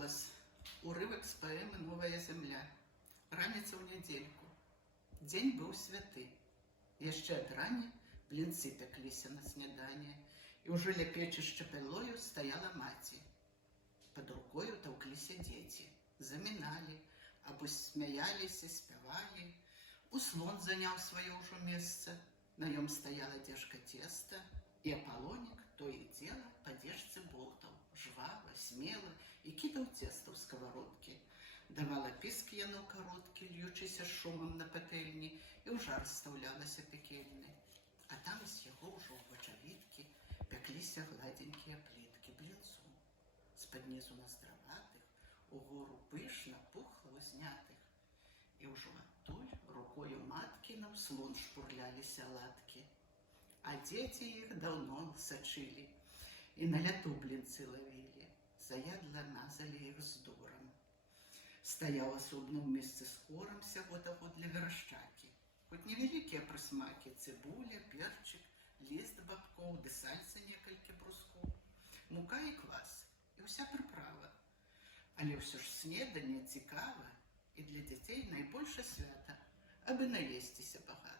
голос. Урывак з паэмы «Новая зямля». Раніца ў нядзельку. Дзень быў святы. Яшчэ ад рані блінцы пякліся на снеданне, і ўжо ля печы з чапялою стаяла маці. Пад рукою таўкліся дзеці, заміналі, або смяяліся, спявалі. Услон заняў сваё ўжо месца, на ём стаяла дзежка цеста, і Апалонік то і дзела па дзежцы болтаў, жвава, смела, і кідаў цеста ў скавародкі. Давала піск яно кароткі, льючыся шумам на патэльні, і ў жар стаўлялася пекельны. А там з яго ўжо ў вачавіткі пякліся гладзенькія пліткі блінцу. З-пад нізу наздраватых угору пышна пухла ўзнятых. І ўжо адтуль рукою маткі на ўслон шпурляліся ладкі. А дзеці іх даўно сачылі і на ляту блінцы лавілі, заядла мазалі іх з дурам. Стаяў асобна ў месцы з хорам сяго-таго для верашчакі. Хоць невялікія прысмакі: цыбуля, перчык, ліст бабкоў, ды сальца некалькі брускоў, мука і квас, і ўся прыправа. Але ўсё ж снеданне цікава, і для дзяцей найбольшае свята, абы наесціся багата.